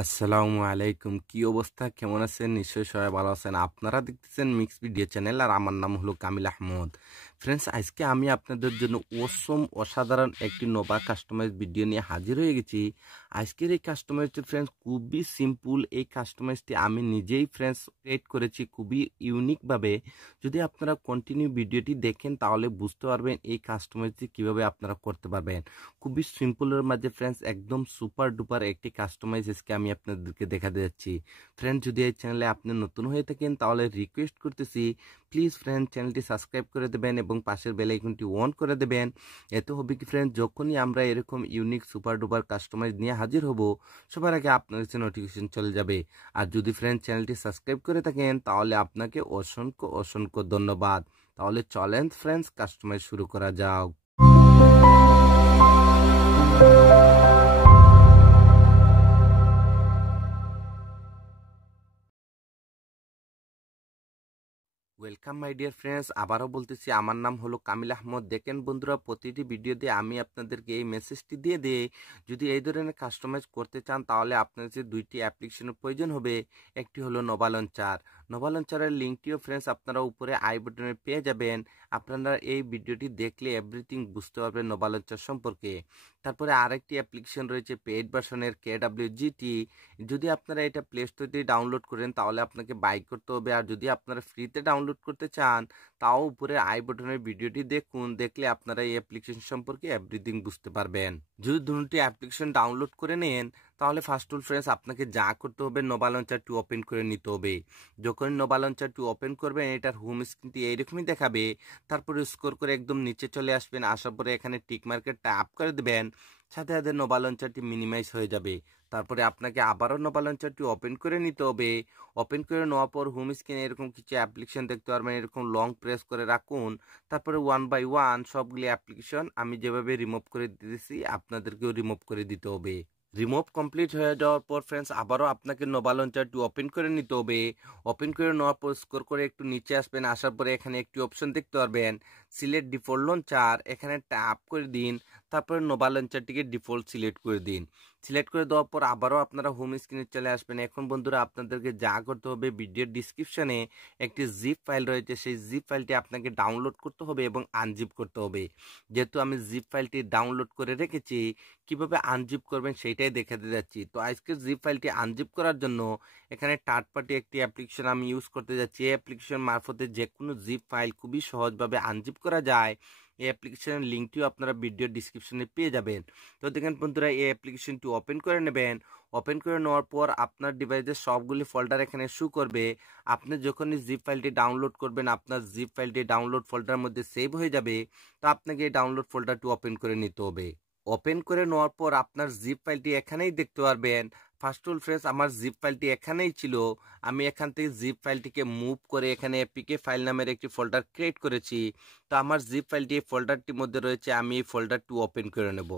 আসসালামু আলাইকুম। কি অবস্থা? কেমন আছেন? নিশ্চয়ই সবাই ভালো আছেন। আপনারা দেখতেছেন মিক্স ভিডিও চ্যানেল আর আমার নাম হলো কামিল আহমদ। ফ্রেন্ডস, আজকে আমি আপনাদের জন্য অসাধারণ একটি নোভা কাস্টমাইজ ভিডিও নিয়ে হাজির হয়ে গেছি। আজকের এই কাস্টমাইজটি ফ্রেন্ডস খুবই সিম্পল। এই কাস্টমাইজটি আমি নিজেই ফ্রেন্ডস ক্রিয়েট করেছি খুবই ইউনিকভাবে। যদি আপনারা কন্টিনিউ ভিডিওটি দেখেন তাহলে বুঝতে পারবেন এই কাস্টমাইজটি কিভাবে আপনারা করতে পারবেন। খুবই সিম্পলের মাঝে ফ্রেন্ডস একদম সুপার ডুপার একটি কাস্টমাইজ আজকে আমি আপনাদেরকে দেখাতে যাচ্ছি। ফ্রেন্ড, যদি এই চ্যানেলে আপনি নতুন হয়ে থাকেন তাহলে রিকোয়েস্ট করতেছি প্লিজ ফ্রেন্ড চ্যানেলটি সাবস্ক্রাইব করে দেবেন এবং পাশের বেল আইকনটি অন করে দেবেন। এতে হবে কি ফ্রেন্ড, যখনই আমরা এরকম ইউনিক সুপার ডুপার কাস্টমাইজ নিয়ে হাজির হব সবার আগে আপনার কাছে নোটিফিকেশন চলে যাবে। আর যদি ফ্রেন্ড চ্যানেলটি সাবস্ক্রাইব করে থাকেন তাহলে আপনাকে অসংখ্য অসংখ্য ধন্যবাদ। তাহলে চলেন ফ্রেন্ডস কাস্টমাইজ শুরু করা যাক। ওয়েলকাম মাই ডিয়ার ফ্রেন্ডস, আবারও বলতেছি আমার নাম হলো কামিল আহমদ। দেখেন বন্ধুরা, প্রতিটি ভিডিওতে আমি আপনাদেরকে এই মেসেজটি দিয়ে দিই, যদি এই ধরনের কাস্টমাইজ করতে চান তাহলে আপনার যে দুইটি অ্যাপ্লিকেশনের প্রয়োজন হবে। একটি হলো নোভা লঞ্চার। নোভা লঞ্চারের লিঙ্কটিও ফ্রেন্ডস আপনারা উপরে আই বাটনে পেয়ে যাবেন। আপনারা এই ভিডিওটি দেখলে এভরিথিং বুঝতে পারবেন নোভা লঞ্চার সম্পর্কে। তারপরে আরেকটি অ্যাপ্লিকেশন রয়েছে পেইড ভার্সনের KWGT। যদি আপনারা এটা প্লে স্টোর দিয়ে ডাউনলোড করেন তাহলে আপনাকে বাই করতে হবে, আর যদি আপনারা ফ্রিতে ডাউনলোড করতে চান তাও উপরে আই বাটনের ভিডিওটি দেখুন, দেখলে আপনারা এই অ্যাপ্লিকেশন সম্পর্কে এভরিথিং বুঝতে পারবেন। যদি দুটি অ্যাপ্লিকেশন ডাউনলোড করে নেন তাহলে ফার্স্ট অল ফ্রেন্ডস আপনাকে যা করতে হবে, নোভা লঞ্চারটি ওপেন করে নিতে হবে। যখন নোভা লঞ্চারটি ওপেন করবেন এটার হোম স্ক্রিনটি এইরকমই দেখাবে। তারপরে স্ক্রল করে একদম নিচে চলে আসবেন, আসার পরে এখানে টিক মার্কের ট্যাপ করে দেবেন। সাথে সাথে নোভা লঞ্চারটি মিনিমাইজ হয়ে যাবে। তারপরে আপনাকে আবারও নোভা লঞ্চারটি ওপেন করে নিতে হবে। ওপেন করে নেওয়ার পর হোম স্ক্রিনে এরকম কিছু অ্যাপ্লিকেশন দেখতে পারবেন, এরকম লং প্রেস করে রাখুন। তারপরে ওয়ান বাই ওয়ান সবগুলি অ্যাপ্লিকেশন আমি যেভাবে রিমুভ করে দিতেছি আপনাদেরকেও রিমুভ করে দিতে হবে। রিমুভ কমপ্লিট হয়ে যাওয়ার পর ফ্রেন্ডস আবারও আপনাকে নোভা লঞ্চারটি ওপেন করে নিতে হবে। ওপেন করে নেওয়ার পর স্ক্রল করে একটু নিচে আসবেন, আসার পরে এখানে একটি অপশন দেখতে পারবেন সিলেক্ট ডিফল্ট লঞ্চার। এখানে ট্যাপ করে দিন, তারপরে নোভা লঞ্চারটিকে ডিফল্ট সিলেক্ট করে দিন। সিলেক্ট করে দেওয়ার পর আবারও আপনারা হোম স্ক্রিনে চলে আসবেন। এখন বন্ধুরা আপনাদেরকে যা করতে হবে, ভিডিওর ডিসক্রিপশনে একটি জিপ ফাইল রয়েছে, সেই জিপ ফাইলটি আপনাকে ডাউনলোড করতে হবে এবং আনজিপ করতে হবে। যেহেতু আমি জিপ ফাইলটি ডাউনলোড করে রেখেছি, কিভাবে আনজিপ করবেন সেইটাই দেখাতে যাচ্ছি। তো আজকের জিপ ফাইলটি আনজিপ করার জন্য এখানে থার্ড পার্টি একটি অ্যাপ্লিকেশন আমি ইউজ করতে যাচ্ছি। এই অ্যাপ্লিকেশন মারফতে যে কোনো জিপ ফাইল খুবই সহজভাবে আনজিপ করা যায়। এই অ্যাপ্লিকেশনের লিঙ্কটিও আপনারা ভিডিও ডিসক্রিপশনে পেয়ে যাবেন। তো দেখেন বন্ধুরা, এই অ্যাপ্লিকেশনটি ওপেন করে নেবেন। ওপেন করে নেওয়ার পর আপনার ডিভাইসের সবগুলি ফোল্ডার এখানে শো করবে। আপনি যখনই জিপ ফাইলটি ডাউনলোড করবেন আপনার জিপ ফাইলটি ডাউনলোড ফোল্ডারের মধ্যে সেভ হয়ে যাবে। তো আপনাকে এই ডাউনলোড ফোল্ডারটি ওপেন করে নিতে হবে। ওপেন করে নেওয়ার পর আপনার জিপ ফাইলটি এখানেই দেখতে পারবেন। ফার্স্ট অল ফ্রেন্ডস আমার জিপ ফাইলটি এখানেই ছিল। আমি এখান থেকে জিপ ফাইলটিকে মুভ করে এখানে এপিকে ফাইল নামের একটি ফোল্ডার ক্রিয়েট করেছি। তো আমার জিপ ফাইলটি এই ফোল্ডারটির মধ্যে রয়েছে, আমি এই ফোল্ডারটি ওপেন করে নেব।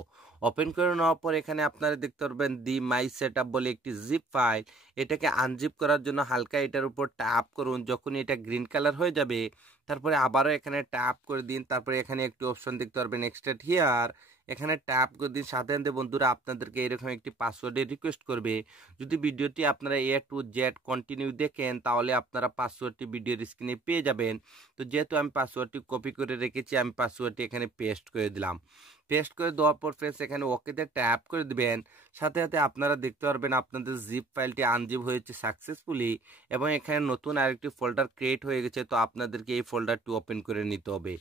ওপেন করে নেওয়ার পর এখানে আপনারা দেখতে পারবেন দি মাই সেটআপ বলে একটি জিপ ফাইল। এটাকে আনজিপ করার জন্য হালকা এটার উপর ট্যাপ করুন। যখনই এটা গ্রিন কালার হয়ে যাবে তারপরে আবারও এখানে ট্যাপ করে দিন। তারপরে এখানে একটি অপশন দেখতে পারবেন এক্সট্রাক্ট হিয়ার, এখানে ট্যাপ করে দিন। সাথে সাথে বন্ধুরা আপনাদেরকে এরকম একটি পাসওয়ার্ডের রিকোয়েস্ট করবে। যদি ভিডিওটি আপনারা A to Z কন্টিনিউ দেখেন তাহলে আপনারা পাসওয়ার্ডটি ভিডিওর স্ক্রিনে পেয়ে যাবেন। তো যেহেতু আমি পাসওয়ার্ডটি কপি করে রেখেছি আমি পাসওয়ার্ডটি এখানে পেস্ট করে দিলাম। পেস্ট করে দেওয়ার পর ফ্রেন্ডস এখানে ওকেতে ট্যাপ করে দিবেন। সাথে সাথে আপনারা দেখতে পারবেন আপনাদের জিপ ফাইলটি আনজিপ হয়েছে সাকসেসফুলি এবং এখানে নতুন আরেকটি ফোল্ডার ক্রিয়েট হয়ে গেছে। তো আপনাদেরকে এই ফোল্ডারটি ওপেন করে নিতে হবে।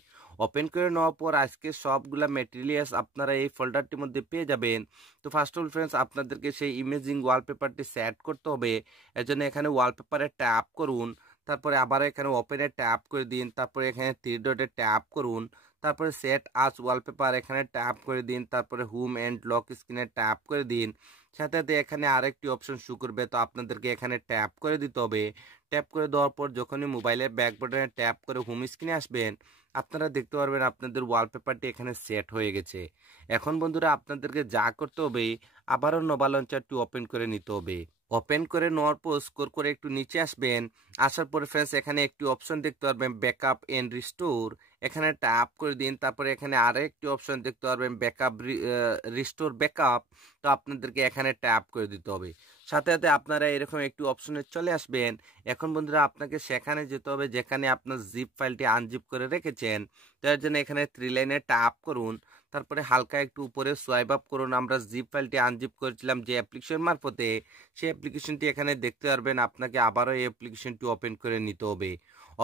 ওপেন করে নেওয়ার পর আজকে সবগুলা ম্যাটেরিয়ালস আপনারা এই ফোল্ডারটির মধ্যে পেয়ে যাবেন। তো ফার্স্ট অল ফ্রেন্ডস আপনাদেরকে সেই ইমেজিং ওয়ালপেপারটি সেট করতে হবে। এজন্য এখানে ওয়ালপেপারে ট্যাপ করুন, তারপরে আবার এখানে ওপেনে ট্যাপ করে দিন, তারপরে এখানে থ্রি ডটে ট্যাপ করুন, তারপরে সেট আস ওয়ালপেপার এখানে ট্যাপ করে দিন, তারপরে হোম অ্যান্ড লক স্ক্রিনে ট্যাপ করে দিন। সাথে সাথে এখানে আরেকটি অপশন শো করবে, তো আপনাদেরকে এখানে ট্যাপ করে দিতে হবে। ট্যাপ করে দেওয়ার পর যখনই মোবাইলের ব্যাক বাটনে ট্যাপ করে হোম স্ক্রিনে আসবেন আপনারা দেখতে পারবেন আপনাদের ওয়ালপেপারটি এখানে সেট হয়ে গেছে। এখন বন্ধুরা আপনাদেরকে যা করতে হবে, আবারও নোভা লঞ্চারটি ওপেন করে নিতে হবে। ওপেন করে নেওয়ার পর স্ক্রল করে একটু নিচে আসবেন। আসার পরে ফ্রেন্ডস এখানে একটি অপশন দেখতে পারবেন ব্যাকআপ এন্ড রিস্টোর, এখানে ট্যাপ করে দিন। তারপরে এখানে আরও একটি অপশন দেখতে পারবেন ব্যাকআপ রিস্টোর ব্যাকআপ, তো আপনাদেরকে এখানে ট্যাপ করে দিতে হবে। সাথে সাথে আপনারা এরকম একটি অপশনে চলে আসবেন। এখন বন্ধুরা আপনাকে সেখানে যেতে হবে যেখানে আপনার জিপ ফাইলটি আনজিপ করে রেখেছেন। তার জন্য এখানে 3 লাইনে ট্যাপ করুন, তারপরে হালকা একটু উপরে সোয়াইপ আপ করুন। আমরা জিপ ফাইলটি আনজিপ করেছিলাম যে অ্যাপ্লিকেশন মারফতে, সেই অ্যাপ্লিকেশনটি এখানে দেখতে পারবেন। আপনাকে আবারও এই অ্যাপ্লিকেশনটি ওপেন করে নিতে হবে।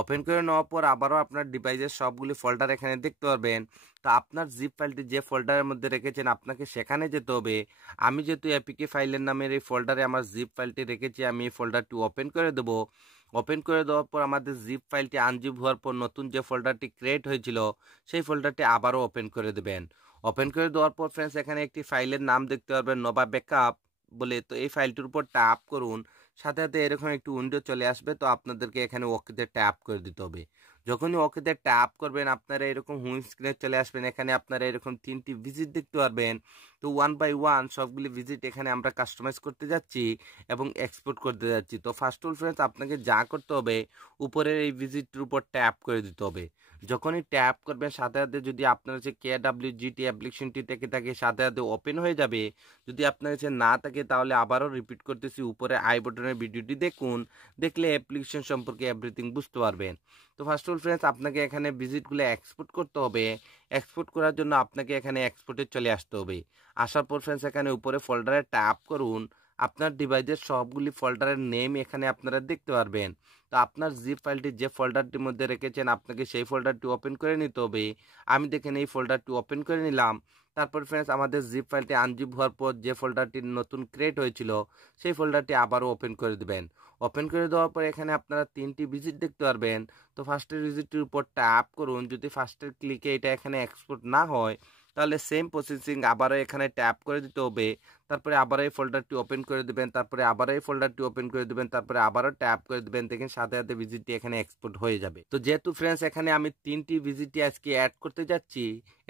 ওপেন করে নেওয়ার পর আবারও আপনার ডিভাইসের সবগুলি ফোল্ডার এখানে দেখতে পারবেন। তো আপনার জিপ ফাইলটি যে ফোল্ডারের মধ্যে রেখেছেন আপনাকে সেখানে যেতে হবে। আমি যেহেতু এপিকে ফাইলের নামের এই ফোল্ডারে আমার জিপ ফাইলটি রেখেছি, আমি এই ফোল্ডারটি ওপেন করে দেবো। ওপেন করে দেওয়ার পর আমাদের জিপ ফাইলটি আনজিপ হওয়ার পর নতুন যে ফোল্ডারটি ক্রিয়েট হয়েছিল সেই ফোল্ডারটি আবারও ওপেন করে দেবেন। ওপেন করে দেওয়ার পর ফ্রেন্ডস এখানে একটি ফাইলের নাম দেখতে পারবেন নোভা ব্যাকআপ বলে, তো এই ফাইলটির উপর ট্যাপ করুন। সাথে সাথে এরকম একটু উইন্ডো চলে আসবে, তো আপনাদেরকে এখানে ওকেতে ট্যাপ করে দিতে হবে। যখনই ওকেতে ট্যাপ করবেন আপনারা এরকম হোম স্ক্রিনে চলে আসবেন। এখানে আপনারা এরকম 3টি ভিজিট দেখতে পারবেন। তো 1 বাই 1 সবগুলি ভিজিট এখানে আমরা কাস্টমাইজ করতে যাচ্ছি এবং এক্সপোর্ট করতে যাচ্ছি। তো ফার্স্ট অল ফ্রেন্ডস আপনাকে যা করতে হবে উপরের এই ভিজিটের উপর ট্যাপ করে দিতে হবে। যখনই ট্যাপ করবেন সাথে সাথে যদি আপনার কাছে KWGT অ্যাপ্লিকেশনটি থেকে থাকে সাথে সাথে ওপেন হয়ে যাবে। যদি আপনার কাছে না থাকে তাহলে আবারও রিপিট করতেছি, উপরে আই বাটনের ভিডিওটি দেখুন, দেখলে অ্যাপ্লিকেশন সম্পর্কে এভরিথিং বুঝতে পারবেন। তো ফার্স্ট অল ফ্রেন্ডস আপনাকে এখানে ভিজিটগুলো এক্সপোর্ট করতে হবে। এক্সপোর্ট করার জন্য আপনাকে এখানে এক্সপোর্টে চলে আসতে হবে। আসার পর ফ্রেন্ডস এখানে উপরে ফোল্ডারে ট্যাপ করুন। আপনার ডিভাইসের সবগুলি ফোল্ডারের নেম এখানে আপনারা দেখতে পারবেন। তো আপনার জিপ ফাইলটি যে ফোল্ডারটির মধ্যে রেখেছেন আপনাকে সেই ফোল্ডারটি ওপেন করে নিতে হবে। আমি দেখেন এই ফোল্ডারটি ওপেন করে নিলাম। তারপর ফ্রেন্ডস আমাদের জিপ ফাইলটি আনজিপ হওয়ার পর যে ফোল্ডারটি নতুন ক্রিয়েট হয়েছিল সেই ফোল্ডারটি আবারও ওপেন করে দেবেন। ওপেন করে দেওয়ার পর এখানে আপনারা 3টি ভিজিট দেখতে পারবেন। তো ফার্স্টের ভিজিটটির উপর ট্যাপ করুন। যদি ফার্স্টের ক্লিকে এটা এখানে এক্সপোর্ট না হয় তাহলে সেম প্রসেসিং আবারও এখানে ট্যাপ করে দিতে হবে। তারপরে আবার এই ফোল্ডারটি ওপেন করে দেবেন, তারপরে আবার এই ফোল্ডারটি ওপেন করে দেবেন, তারপরে আবারও ট্যাপ করে দেবেন। দেখেন সাথে সাথে ভিজিটটি এখানে এক্সপোর্ট হয়ে যাবে। তো যেহেতু ফ্রেন্ডস এখানে আমি 3টি ভিজিটটি আজকে অ্যাড করতে যাচ্ছি,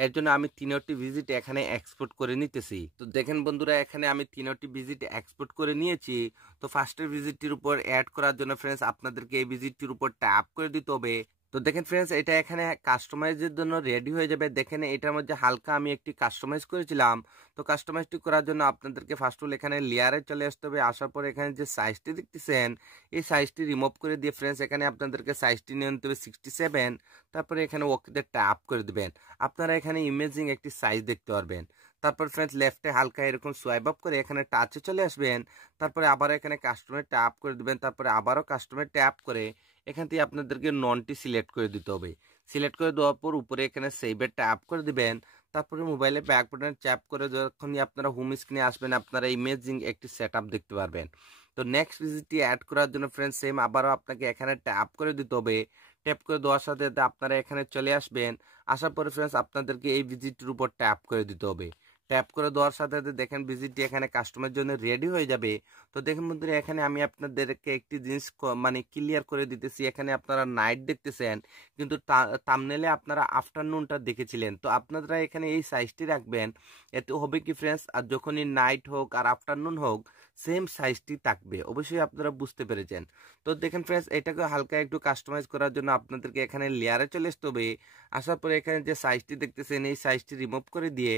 এর জন্য আমি 3টি ভিজিট এখানে এক্সপোর্ট করে নিতেছি। তো দেখেন বন্ধুরা এখানে আমি 3টি ভিজিট এক্সপোর্ট করে নিয়েছি। তো ফার্স্টের ভিজিটটির উপর অ্যাড করার জন্য ফ্রেন্ডস আপনাদেরকে এই ভিজিটটির উপর ট্যাপ করে দিতে হবে। তো দেখেন ফ্রেন্ডস এটা এখানে কাস্টমাইজের জন্য রেডি হয়ে যাবে। দেখেন এটার মধ্যে হালকা আমি একটি কাস্টমাইজ করেছিলাম। তো কাস্টমাইজটি করার জন্য আপনাদেরকে ফার্স্ট অল এখানে লেয়ারে চলে আসতে হবে। আসার পর এখানে যে সাইজটি দেখতেছেন এই সাইজটি রিমুভ করে দিয়ে ফ্রেন্ডস এখানে আপনাদেরকে সাইজটি নিয়ে নিতে হবে 67। তারপরে এখানে ওকেতে ট্যাপ করে দেবেন। আপনারা এখানে ইমেজিং একটি সাইজ দেখতে পারবেন। তারপর ফ্রেন্ডস লেফটে হালকা এরকম সোয়াইপ আপ করে এখানে টাচে চলে আসবেন। তারপরে আবার এখানে কাস্টমার ট্যাপ করে দেবেন। তারপরে আবারও কাস্টমার ট্যাপ করে এখান থেকে আপনাদেরকে ননটি সিলেক্ট করে দিতে হবে। সিলেক্ট করে দেওয়ার পর উপরে এখানে সেভে ট্যাপ করে দিবেন। তারপরে মোবাইলে ব্যাক বাটনে ট্যাপ করে যখনই আপনারা হোম স্ক্রিনে আসবেন আপনারা ইমেজিং একটি সেটআপ দেখতে পারবেন। তো নেক্সট ভিজিটটি অ্যাড করার জন্য ফ্রেন্ডস সেম আবারও আপনাকে এখানে ট্যাপ করে দিতে হবে। ট্যাপ করে দেওয়ার সাথে সাথে আপনারা এখানে চলে আসবেন। আসার পরে ফ্রেন্ডস আপনাদেরকে এই ভিজিটটির উপর ট্যাপ করে দিতে হবে। ট্যাপ করে দেওয়ার সাথে সাথে দেখেন ভিজিটটি এখানে কাস্টমারের জন্য রেডি হয়ে যাবে। তো দেখেন বন্ধুরা এখানে আমি আপনাদেরকে একটি জিনিস মানে ক্লিয়ার করে দিতেছি। এখানে আপনারা নাইট দেখতেছেন কিন্তু থাম্বনেলে আপনারা আফটারনুনটা দেখেছিলেন। তো আপনারা এখানে এই সাইজটি রাখবেন। এতে হবে কি ফ্রেন্ডস আর যখনই নাইট হোক আর আফটারনুন হোক সেম সাইজটি থাকবে। অবশ্যই আপনারা বুঝতে পেরেছেন। তো দেখেন ফ্রেন্ডস এটাকে হালকা একটু কাস্টমাইজ করার জন্য আপনাদেরকে এখানে লেয়ারে চলে আসতে হবে। আসার পরে এখানে যে সাইজটি দেখতেছেন এই সাইজটি রিমুভ করে দিয়ে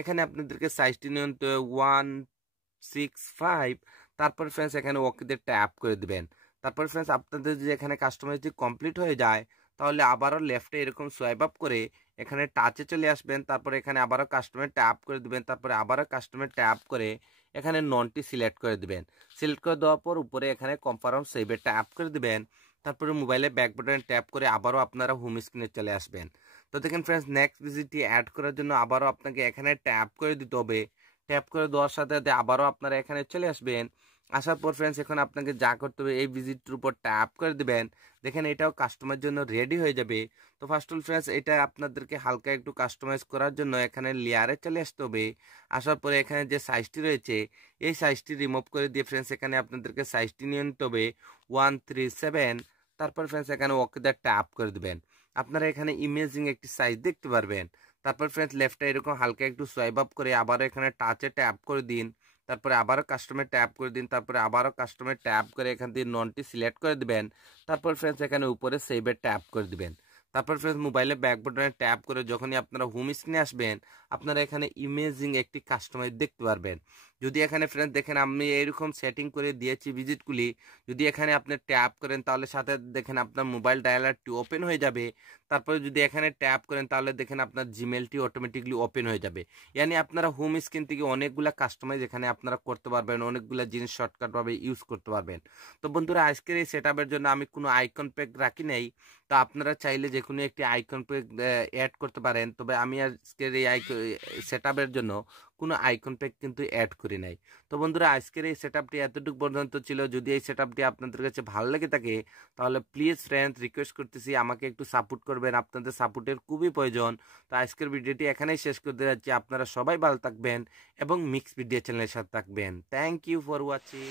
এখানে আপনাদেরকে সাইজটি নিয়ে নিতে 165। তারপর ফ্রেন্ডস এখানে ওকেতে ট্যাপ করে দিবেন। তারপর ফ্রেন্ডস আপনাদের যদি এখানে কাস্টমাইজটি কমপ্লিট হয়ে যায় তাহলে আবারও লেফটে এরকম সোয়াইপ আপ করে এখানে টাচে চলে আসবেন। তারপরে এখানে আবারও কাস্টমার ট্যাপ করে দিবেন। তারপরে আবারও কাস্টমার ট্যাপ করে এখানে ননটি সিলেক্ট করে দিবেন। সিলেক্ট করে দেওয়ার পর উপরে এখানে কনফার্ম সেভে ট্যাপ করে দিবেন। তারপরে মোবাইলে ব্যাক বাটনে ট্যাপ করে আবারও আপনারা হোম স্ক্রিনে চলে আসবেন। তো দেখেন ফ্রেন্ডস নেক্সট ভিজিটটি অ্যাড করার জন্য আবারও আপনাকে এখানে ট্যাপ করে দিতে হবে। ট্যাপ করে দেওয়ার সাথে সাথে আবারও আপনারা এখানে চলে আসবেন। আসার পর ফ্রেন্ডস এখন আপনাকে যা করতে হবে এই ভিজিটটির উপর ট্যাপ করে দিবেন। দেখেন এটাও কাস্টমারের জন্য রেডি হয়ে যাবে। তো ফার্স্ট অল ফ্রেন্ডস এটা আপনাদেরকে হালকা একটু কাস্টমাইজ করার জন্য এখানে লেয়ারে চলে আসতে হবে। আসার পরে এখানে যে সাইজটি রয়েছে এই সাইজটি রিমুভ করে দিয়ে ফ্রেন্ডস এখানে আপনাদেরকে সাইজটি নিয়ে নিতে হবে 137। তারপর ফ্রেন্ডস এখানে ওকেতে ট্যাপ করে দিবেন। আপনারা এখানে ইমেজিং একটি সাইজ দেখতে পারবেন। তারপর ফ্রেন্ডস লেফটে এরকম হালকা একটু সোয়াইপ আপ করে আবার এখানে টাচে ট্যাপ করে দিন। তারপরে আবারও কাস্টমে ট্যাপ করে দিন, তারপরে আবারও কাস্টমে ট্যাপ করে এখান থেকে ননটি সিলেক্ট করে দিবেন। তারপর ফ্রেন্ডস এখানে উপরে সেভে ট্যাপ করে দিবেন। তারপর ফ্রেন্ডস মোবাইলে ব্যাক বাটনে ট্যাপ করে যখনই আপনারা হোম স্ক্রিনে আসবেন, আপনারা এখানে ইমেজিং একটি কাস্টমাইজ দেখতে পারবেন। যদি এখানে ফ্রেন্ডস দেখেন আমি এইরকম সেটিং করে দিয়েছি ভিজিটগুলি, যদি এখানে আপনি ট্যাপ করেন তাহলে সাথে দেখেন আপনার মোবাইল ডায়ালারটি ওপেন হয়ে যাবে। তারপরে যদি এখানে ট্যাপ করেন তাহলে দেখেন আপনার জিমেলটি অটোমেটিকলি ওপেন হয়ে যাবে। ইয়ানি আপনারা হোম স্ক্রিন থেকে অনেকগুলা কাস্টমাইজ এখানে আপনারা করতে পারবেন, অনেকগুলা জিনিস শর্টকাটভাবে ইউজ করতে পারবেন। তো বন্ধুরা আজকের এই সেটআপের জন্য আমি কোনো আইকন প্যাক রাখি নাই, তো আপনারা চাইলে যে কোনো একটি আইকন প্যাক অ্যাড করতে পারেন। তবে আমি আজকের এই সেটআপের জন্য কোনো আইকন প্যাক কিন্তু অ্যাড করি নাই। তো বন্ধুরা আজকের এই সেটআপটি এতটুকু পর্যন্ত ছিল। যদি এই সেটআপটি আপনাদের কাছে ভালো লেগে থাকে তাহলে প্লিজ ফ্রেন্ডস রিকোয়েস্ট করতেছি আমাকে একটু সাপোর্ট করবেন, আপনাদের সাপোর্টের খুবই প্রয়োজন। তো আজকের ভিডিওটি এখানেই শেষ করতে যাচ্ছি। আপনারা সবাই ভালো থাকবেন এবং মিক্স ভিডিও চ্যানেলের সাথে থাকবেন। Thank you for watching.